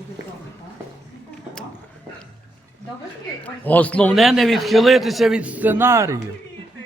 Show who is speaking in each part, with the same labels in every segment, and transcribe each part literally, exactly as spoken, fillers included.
Speaker 1: Основне не відхилитися від сценарію.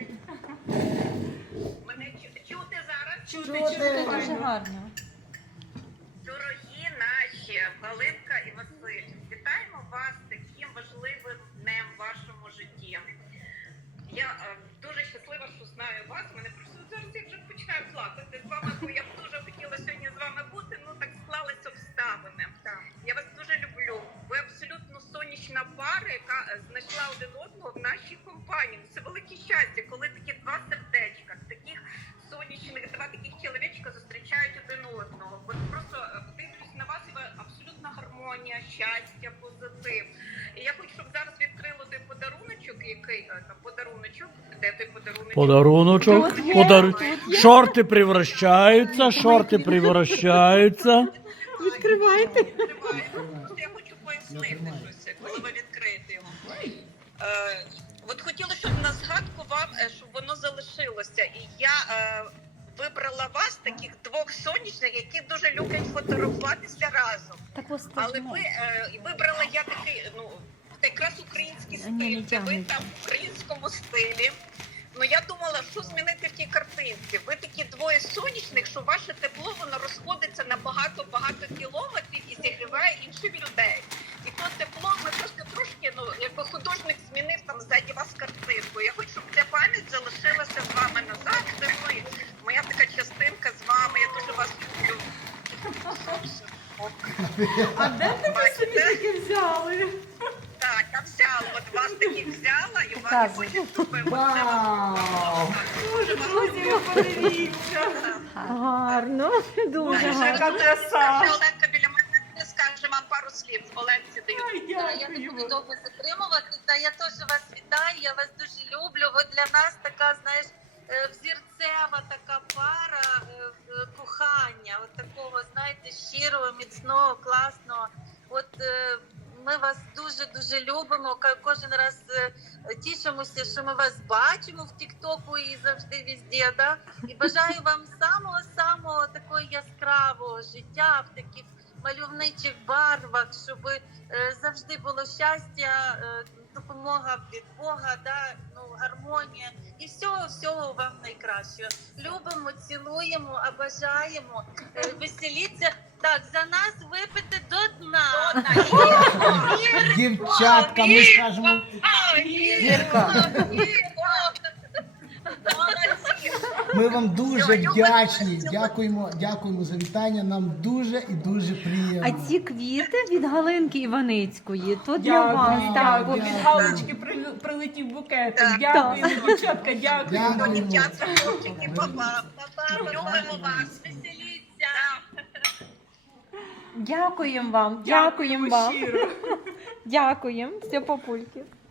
Speaker 2: Мене чу- чути зараз?
Speaker 3: Чути, чути.
Speaker 4: Дуже гарно.
Speaker 2: Дорогі наші Галинка і Василь, вітаємо вас з таким важливим днем в вашому житті. Я е, дуже щаслива, що знаю вас. Мене просто зараз я вже починаю плакати з вами, бо я б дуже хотіла сьогодні з вами бути. Ну так склались обставини. Я вас дуже люблю. Ви абсолютно сонячна пара, яка е, знайшла один одного в нашій компанії. Це велике щастя, коли такі два сердечка, таких сонячних, два таких чоловічка зустрічають один одного. От просто е, дивлюсь на вас, і ви абсолютна гармонія, щастя, позитив. І я хочу, щоб зараз відкрили той подаруночок, який е, там подаруночок, де той подаруночок?
Speaker 1: Подаруночок. Подар... Шорти превращаються, шорти превращаються.
Speaker 3: Відкривайте.
Speaker 2: Відкриваємо. Я хочу пояснити щось, коли ви відкриєте його. Е, от хотіла, щоб на згадку вам, е, щоб воно залишилося. І я е, вибрала вас, таких двох сонячних, які дуже люблять фотографуватися разом.
Speaker 4: Так ось
Speaker 2: Але ви е, і вибрала я такий, ну, якраз український
Speaker 4: Ні, не
Speaker 2: стиль, де ви
Speaker 4: тягнеться.
Speaker 2: там в українському стилі. Ну я думала, що змінити в тій картинці. Ви такі двоє сонячних, що ваше тепло воно розходиться на багато-багато кілометрів і зігріває інших людей. І то тепло ми просто трошки, ну якби художник змінив там ззаді вас картинку. Я хочу, щоб ця пам'ять залишилася з вами назавжди. Ну і моя така частинка з вами. Я дуже вас люблю.
Speaker 3: А де ти ви собі таке взяли?
Speaker 2: Так, я взяла. От вас таких взяла і вас
Speaker 4: Показуй.
Speaker 2: потім купила.
Speaker 3: Вау! Боже, друзі, ви подивіться.
Speaker 4: Гарно. Дуже
Speaker 3: Боже,
Speaker 4: гарно.
Speaker 3: яка краса.
Speaker 2: Оленка біля мене скаже вам пару слів. Оленці даю.
Speaker 3: Ой,
Speaker 5: Та, я не буду
Speaker 3: дякую.
Speaker 5: довго затримувати. Та я теж вас вітаю, я вас дуже люблю. Ви для нас така, знаєш, е, взірцева така пара е, е, кохання, от такого, знаєте, щирого, міцного, класного. От е, ми вас дуже-дуже любимо. Ка- Кожен раз е, тішимося, що ми вас бачимо в Тік-Току і завжди везде. Да? І бажаю вам самого-самого такого яскравого життя в таких мальовничих барвах, щоб е, завжди було щастя, е, допомога від Бога, да, ну, гармонія і всього, всього вам найкращого. Любимо, цілуємо, а бажаємо, е, веселіться. Так, за нас випити до дна.
Speaker 6: Дівчатка, ми скажемо.
Speaker 2: Вірка.
Speaker 6: Ми вам дуже вдячні. Дякуємо, дякуємо за вітання. Нам дуже і дуже
Speaker 4: А
Speaker 6: приємно.
Speaker 4: ці квіти від Галинки Іваницької, то для
Speaker 3: Дякую,
Speaker 4: вас. Так,
Speaker 3: дякую.
Speaker 4: бо-
Speaker 3: Від Галочки прилю- прилетів букетик.
Speaker 2: Так.
Speaker 3: Дякую, дівчатка, дякую.
Speaker 6: Дякую.
Speaker 2: Дівчатка, хлопчики, папа. Папа, любимо вас. Веселіться.
Speaker 4: Дякуємо вам, дякуємо вам.
Speaker 3: щиро.
Speaker 4: Дякуємо. Все, папульки.